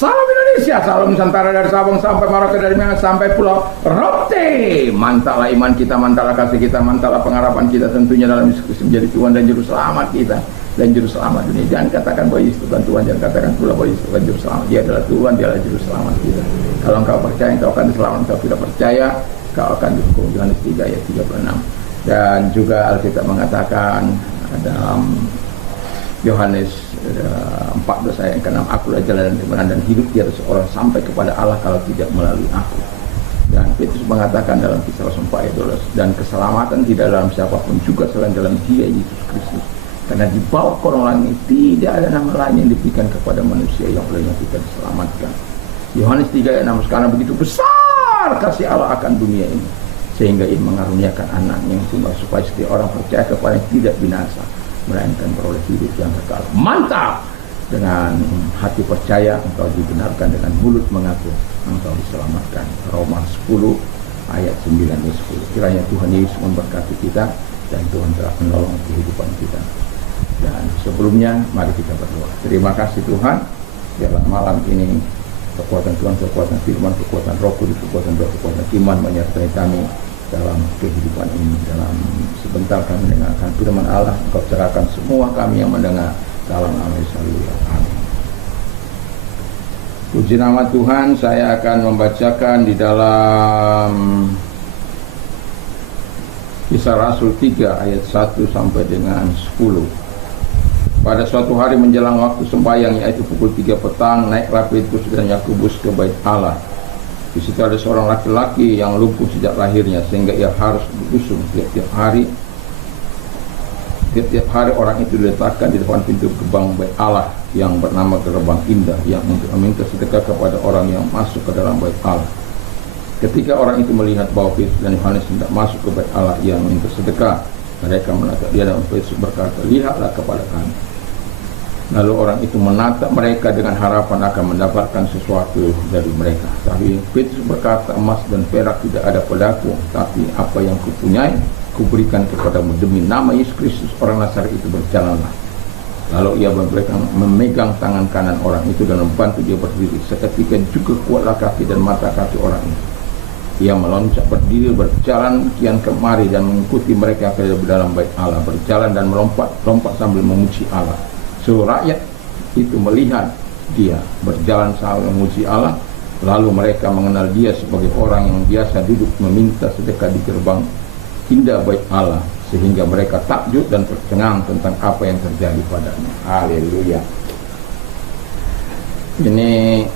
Salam Indonesia, salam Nusantara dari Sabang sampai Merauke, dari Medan sampai Pulau Rote. Mantaplah iman kita, mantaplah kasih kita, mantaplah pengharapan kita tentunya dalam Yesus Kristus menjadi Tuhan dan Juru Selamat kita dan Juru Selamat dunia. Jangan katakan bahwa Yesus bukan Tuhan, jangan katakan pula bahwa Yesus bukan Juru Selamat. Dia adalah Tuhan, dia adalah Juru Selamat kita. Kalau engkau percaya, engkau akan diselamatkan. Kalau tidak percaya, engkau akan dihukum. Yohanes 3 ayat 36. Dan juga Alkitab mengatakan dalam Yohanes 14 ayat ke-6, akulah jalan dan kebenaran dan hidup, tiada seorang sampai kepada Allah kalau tidak melalui aku. Dan Petrus mengatakan dalam Kisah Rasul 4 ayat 12, dan keselamatan tidak dalam siapapun juga selain dalam Dia Yesus Kristus, karena di bawah kolong langit tidak ada nama lain yang diberikan kepada manusia yang olehnya kita diselamatkan. Yohanes 3 ayat 6, karena begitu besar kasih Allah akan dunia ini, sehingga Ia mengaruniakan anaknya yang tunggal, supaya setiap orang percaya kepada yang tidak binasa, melainkan beroleh hidup yang kekal. Mantap! Dengan hati percaya engkau dibenarkan, dengan mulut mengaku engkau diselamatkan. Roma 10 ayat 9 dan 10. Kiranya Tuhan Yesus memberkati kita dan Tuhan telah menolong kehidupan kita. Dan sebelumnya mari kita berdoa. Terima kasih Tuhan, biarlah malam ini kekuatan Tuhan, kekuatan firman, kekuatan Roh Kudus, kekuatan doa, kekuatan iman menyertai kami dalam kehidupan ini. Dalam sebentar kami mendengarkan firman Allah, engkau cerahkan semua kami yang mendengar dalam nama Yesus. Amin. Puji nama Tuhan. Saya akan membacakan di dalam Kisah Rasul 3 ayat 1 sampai dengan 10. Pada suatu hari menjelang waktu sembahyang, yaitu pukul 3 petang, naiklah Petrus dan Yakobus ke bait Allah. Di situ ada seorang laki-laki yang lumpuh sejak lahirnya, sehingga ia harus diusung tiap-tiap hari. Tiap-tiap hari orang itu diletakkan di depan pintu gerbang bait Allah yang bernama Gerbang Indah, yang untuk meminta sedekah kepada orang yang masuk ke dalam bait Allah. Ketika orang itu melihat bahwa Petrus dan Yohanes tidak masuk ke bait Allah yang minta sedekah, mereka menatap dia, dan Petrus berkata, lihatlah kepada kami. Lalu orang itu menatap mereka dengan harapan akan mendapatkan sesuatu dari mereka. Tapi Petrus berkata, emas dan perak tidak ada padaku, tapi apa yang kupunyai kuberikan kepadamu. Demi nama Yesus Kristus orang Nazaret itu berjalanlah. Lalu ia memegang tangan kanan orang itu dan membantu dia berdiri. Seketika juga kuatlah kaki dan mata kaki orang itu. Ia meloncat berdiri, berjalan kian kemari dan mengikuti mereka ke dalam bait Allah, berjalan dan melompat sambil memuji Allah. Seluruh rakyat itu melihat dia berjalan sambil memuji Allah. Lalu mereka mengenal dia sebagai orang yang biasa duduk meminta sedekah di gerbang indah bait Allah, sehingga mereka takjub dan tercengang tentang apa yang terjadi padanya. Haleluya. Ini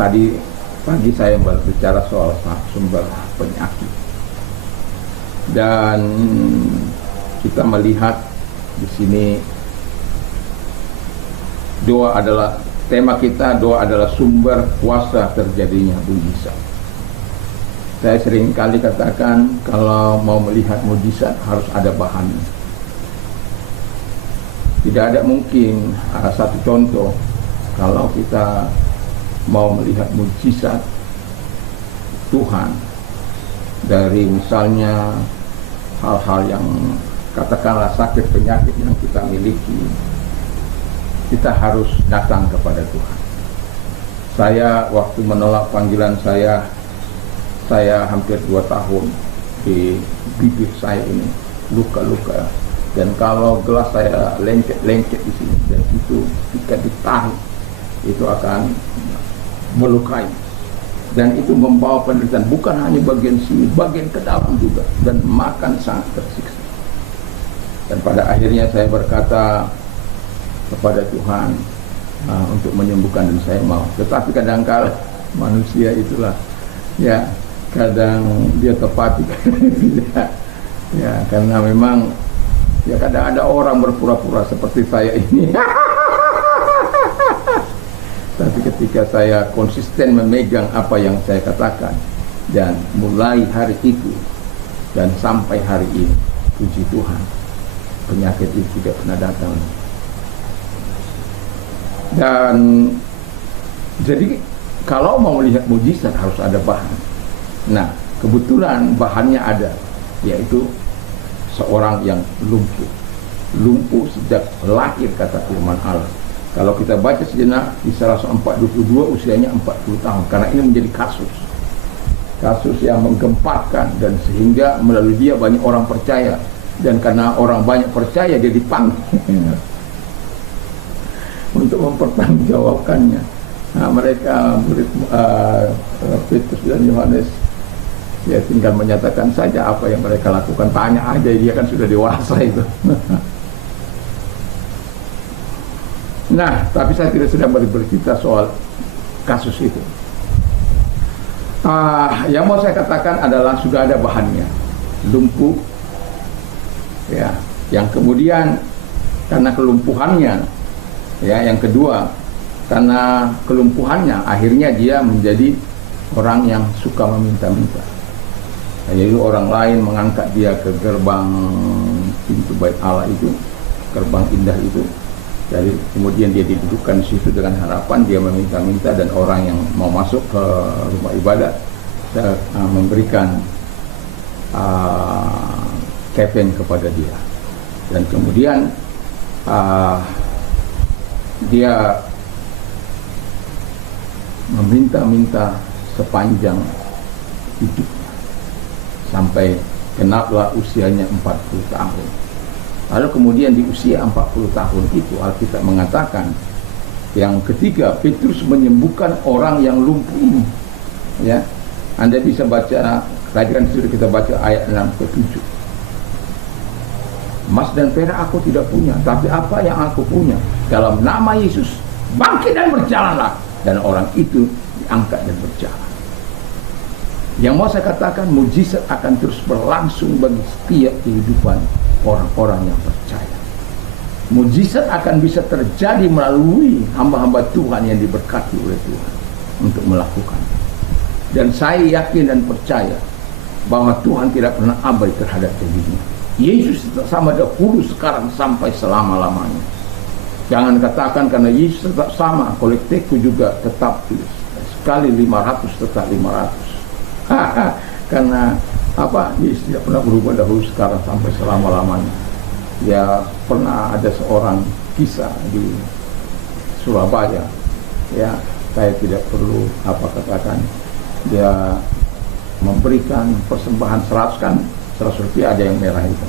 tadi pagi saya berbicara soal sumber penyakit, dan kita melihat di sini doa adalah tema kita. Doa adalah sumber kuasa terjadinya mujizat. Saya sering kali katakan, kalau mau melihat mujizat harus ada bahannya. Tidak ada mungkin, satu contoh, kalau kita mau melihat mujizat Tuhan dari misalnya hal-hal yang katakanlah sakit penyakit yang kita miliki, kita harus datang kepada Tuhan. Saya waktu menolak panggilan saya hampir 2 tahun di bibir saya ini luka-luka, dan kalau gelas saya lengket di sini, dan itu jika ditarik itu akan melukai, dan itu membawa penderitaan bukan hanya bagian sini, bagian ke dalam juga, dan makan sangat tersiksa. Dan pada akhirnya saya berkata kepada Tuhan untuk menyembuhkan, dan saya mau. Tetapi kadang-kala manusia itulah ya, kadang dia tepati, kadang tidak. Ya, karena memang ya kadang ada orang berpura-pura seperti saya ini. Tapi ketika saya konsisten memegang apa yang saya katakan, dan mulai hari itu dan sampai hari ini, puji Tuhan, penyakit itu tidak pernah datang. Dan jadi kalau mau melihat mujizat harus ada bahan. Nah, kebetulan bahannya ada, yaitu seorang yang lumpuh sejak lahir, kata firman Allah. Kalau kita baca sejenak, Kisah Rasul 4:22 usianya 40 tahun. Karena ini menjadi kasus yang menggemparkan, dan sehingga melalui dia banyak orang percaya, dan karena orang banyak percaya dia dipanggil untuk mempertanggungjawabkannya. Nah, mereka murid Petrus dan Yohanes, ya tinggal menyatakan saja apa yang mereka lakukan. Tanya aja, dia kan sudah dewasa itu. Nah, tapi saya tidak sedang bercerita soal kasus itu. Yang mau saya katakan adalah sudah ada bahannya, lumpuh, ya. Yang kemudian karena kelumpuhannya, ya. Yang kedua karena kelumpuhannya, akhirnya dia menjadi orang yang suka meminta-minta. Yaitu orang lain mengangkat dia ke gerbang pintu bait Allah itu, gerbang indah itu. Jadi kemudian dia didudukkan di situ dengan harapan dia meminta-minta, dan orang yang mau masuk ke rumah ibadat memberikan kepen kepada dia. Dan kemudian dia meminta-minta sepanjang hidupnya sampai genaplah usianya 40 tahun. Lalu kemudian di usia 40 tahun itu Alkitab mengatakan yang ketiga, Petrus menyembuhkan orang yang lumpuh ini. Ya, Anda bisa baca, tadi kan sudah kita baca ayat 6 ke 7. Emas dan perak aku tidak punya, tapi apa yang aku punya, dalam nama Yesus bangkit dan berjalanlah. Dan orang itu diangkat dan berjalan. Yang mau saya katakan, mujizat akan terus berlangsung bagi setiap kehidupan orang-orang yang percaya. Mujizat akan bisa terjadi melalui hamba-hamba Tuhan yang diberkati oleh Tuhan untuk melakukan. Dan saya yakin dan percaya bahwa Tuhan tidak pernah abai terhadap dirinya. Yesus tetap sama dahulu, sekarang, sampai selama-lamanya. Jangan katakan karena Yesus tetap sama, kolektifku juga tetap sekali 500 tetap 500. Karena apa? Yesus tidak pernah berubah dahulu, sekarang, sampai selama-lamanya. Ya, pernah ada seorang kisah di Surabaya, ya, saya tidak perlu katakan, dia memberikan persembahan 100, kan 100 rupiah, ada yang merah itu,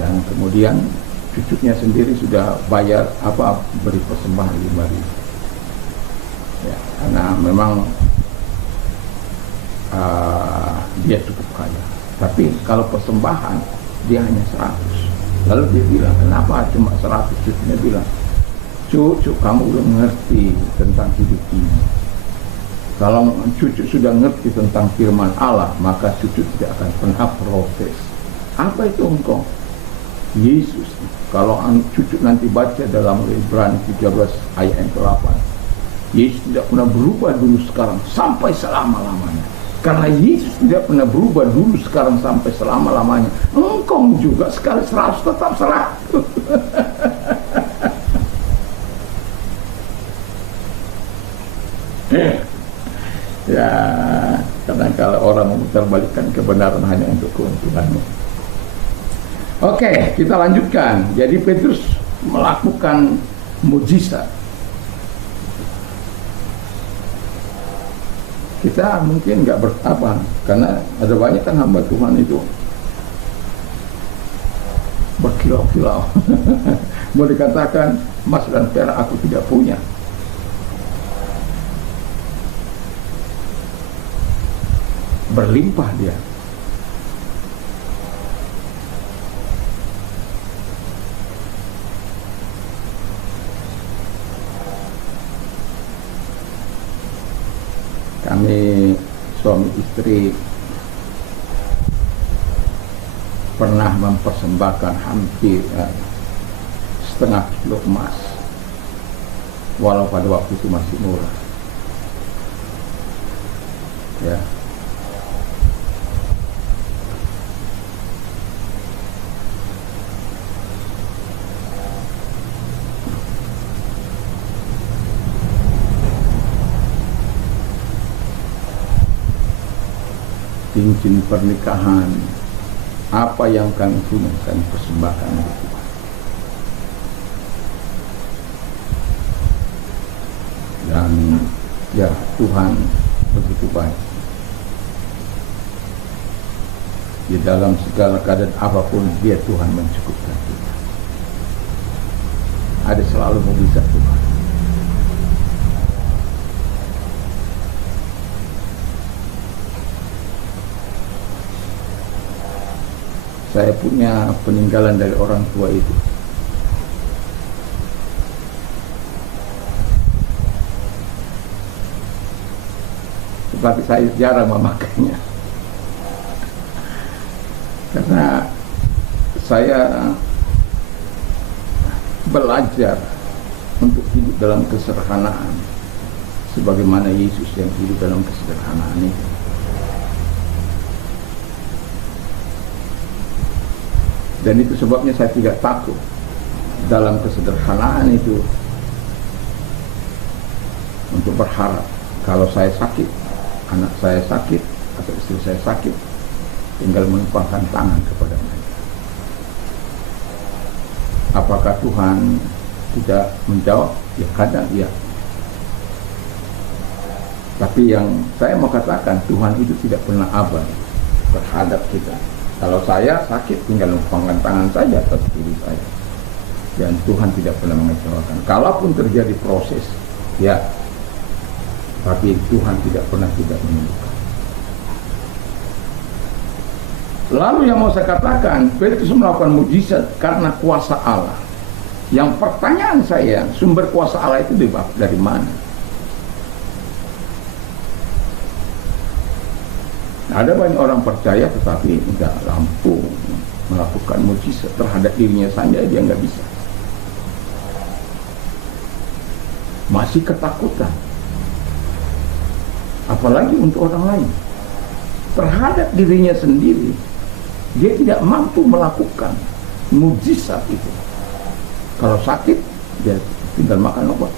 dan kemudian cucunya sendiri sudah bayar beri persembahan 5.000, ya, karena memang dia cukup kaya. Tapi kalau persembahan dia hanya 100. Lalu dia bilang, kenapa cuma 100? Cucunya bilang, cucu kamu udah ngerti tentang hidup ini. Kalau cucu sudah ngerti tentang firman Allah, maka cucu tidak akan pernah protes. Apa itu engkau? Yesus. Kalau cucu nanti baca dalam Ibrani 13 ayat yang ke-8, Yesus tidak pernah berubah dulu, sekarang, sampai selama-lamanya. Karena Yesus tidak pernah berubah dulu, sekarang, sampai selama-lamanya. Engkau juga sekali 100 tetap 100. Ya, karena kalau orang memutarbalikkan kebenaran hanya untuk keuntungannya. Oke, kita lanjutkan. Jadi Petrus melakukan mujizat. Kita mungkin nggak berapa, karena ada banyak kan hamba Tuhan itu berkilau-kilau. Boleh dikatakan emas dan perak aku tidak punya. Berlimpah dia. Kami suami istri pernah mempersembahkan hampir setengah kilo emas, walau pada waktu itu masih murah. Ya. Cincin pernikahan, apa yang kami punya kami persembahkan untuk Tuhan. Ya, Tuhan begitu baik. Di dalam segala keadaan apapun, dia Tuhan mencukupkan kita. Ada selalu mujizat Tuhan. Saya punya peninggalan dari orang tua itu. Tetapi saya jarang memakainya. Karena saya belajar untuk hidup dalam kesederhanaan sebagaimana Yesus yang hidup dalam kesederhanaan itu. Dan itu sebabnya saya tidak takut dalam kesederhanaan itu untuk berharap kalau saya sakit, anak saya sakit atau istri saya sakit, tinggal menumpahkan tangan kepada mereka. Apakah Tuhan tidak menjawab? Ya kadang ya. Tapi yang saya mau katakan, Tuhan itu tidak pernah abai terhadap kita. Kalau saya sakit, tinggal menumpahkan tangan saja atas diri saya. Dan Tuhan tidak pernah mengecewakan. Kalaupun terjadi proses, ya, tapi Tuhan tidak pernah tidak menyembuhkan. Lalu yang mau saya katakan, Petrus melakukan mujizat karena kuasa Allah. Yang pertanyaan saya, sumber kuasa Allah itu dari mana? Ada banyak orang percaya tetapi tidak mampu melakukan mujizat terhadap dirinya saja, dia nggak bisa. Masih ketakutan. Apalagi untuk orang lain. Terhadap dirinya sendiri, dia tidak mampu melakukan mujizat itu. Kalau sakit, dia tinggal makan obat.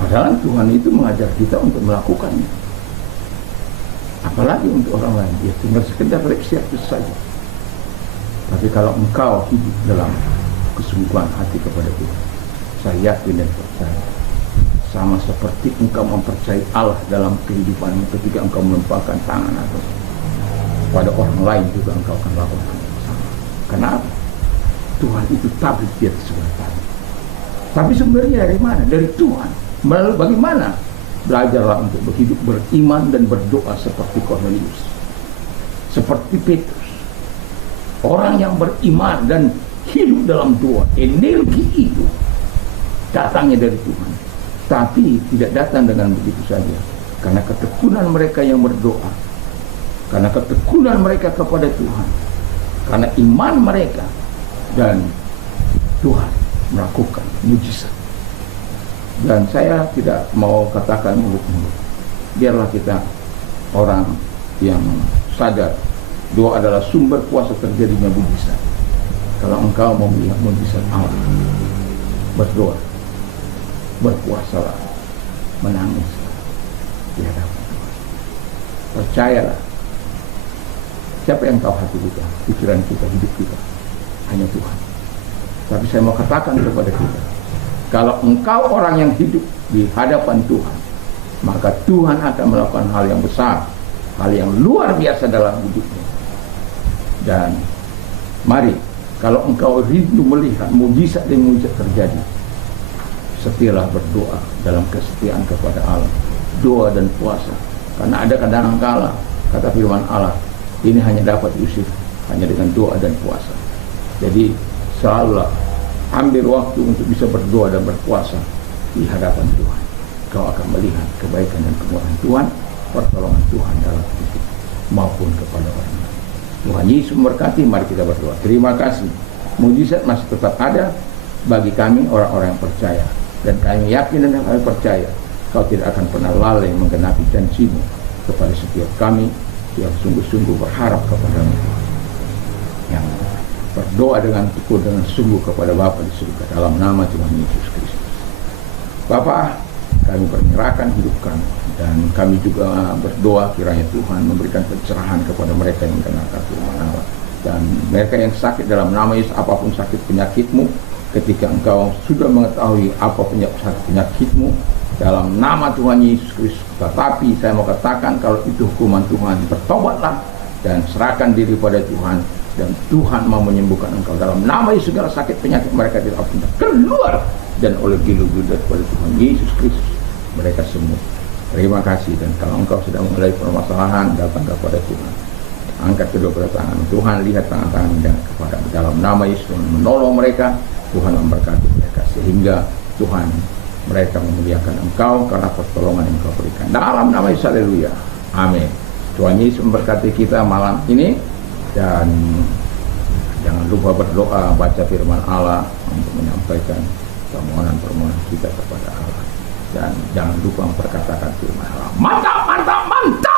Padahal Tuhan itu mengajar kita untuk melakukannya. Apalagi untuk orang lain, dia tinggal sekedar lip service saja. Tapi kalau engkau hidup dalam kesungguhan hati kepada Tuhan, saya yakin dan percaya, sama seperti engkau mempercayai Allah dalam kehidupanmu ketika engkau menumpahkan tangan atau pada orang lain juga engkau akan lakukan yang sama. Kenapa? Tuhan itu tablik di atas segala tadi. Tapi sumbernya dari mana? Dari Tuhan. Melalui bagaimana? Belajarlah untuk berhidup beriman dan berdoa seperti Cornelius, seperti Petrus. Orang yang beriman dan hidup dalam doa, energi itu datangnya dari Tuhan. Tapi tidak datang dengan begitu saja. Karena ketekunan mereka yang berdoa, karena ketekunan mereka kepada Tuhan, karena iman mereka, dan Tuhan melakukan mujizat. Dan saya tidak mau katakan mulut-mulut. Biarlah kita orang yang sadar doa adalah sumber kuasa terjadinya mujizat. Kalau engkau mau melihat mujizat Allah, berdoa, berpuasalah, menangislah di hadapan Tuhan. Percayalah, siapa yang tahu hati kita, pikiran kita, hidup kita? Hanya Tuhan. Tapi saya mau katakan kepada kita, kalau engkau orang yang hidup di hadapan Tuhan, maka Tuhan akan melakukan hal yang besar, hal yang luar biasa dalam hidupmu. Dan mari, kalau engkau rindu melihat mujizat dan mujizat terjadi, setialah berdoa dalam kesetiaan kepada Allah, doa dan puasa. Karena ada kadang-kala, kata firman Allah, ini hanya dapat diusir hanya dengan doa dan puasa. Jadi selalulah ambil waktu untuk bisa berdoa dan berpuasa di hadapan Tuhan. Kau akan melihat kebaikan dan kemurahan Tuhan, pertolongan Tuhan dalam hidup maupun kepada orang lain. Tuhan Yesus memberkati. Mari kita berdoa. Terima kasih. Mujizat masih tetap ada bagi kami orang-orang yang percaya, dan kami yakin dan kami percaya Kau tidak akan pernah lalai menggenapi janji-Mu kepada setiap kami yang sungguh-sungguh berharap kepada-Mu, yang berdoa dengan tekun dengan sungguh kepada Bapa di surga dalam nama Tuhan Yesus Kristus. Bapa, kami menyerahkan hidup kami, dan kami juga berdoa kiranya Tuhan memberikan pencerahan kepada mereka yang kena firman Allah, dan mereka yang sakit dalam nama Yesus, apapun sakit penyakitmu, ketika engkau sudah mengetahui apa penyakitmu dalam nama Tuhan Yesus Kristus. Tetapi saya mau katakan kalau itu hukuman Tuhan, bertobatlah dan serahkan diri pada Tuhan, dan Tuhan mau menyembuhkan engkau. Dalam nama Yesus segala sakit penyakit mereka tidak akan keluar, dan oleh gilu-gilu daripada Tuhan Yesus Kristus mereka semua. Terima kasih. Dan kalau engkau sedang mengalami permasalahan, datang kepada Tuhan, angkat kedua tangan. Tuhan lihat tangan-tangan kepada dalam nama Yesus, menolong mereka. Tuhan memberkati mereka sehingga Tuhan mereka memuliakan engkau karena pertolongan yang engkau berikan. Dalam nama Yesus, haleluya, amin. Tuhan Yesus memberkati kita malam ini, dan jangan lupa berdoa, baca firman Allah untuk menyampaikan permohonan-permohonan kita kepada Allah, dan jangan lupa memperkatakan firman Allah. Mantap, mantap, mantap.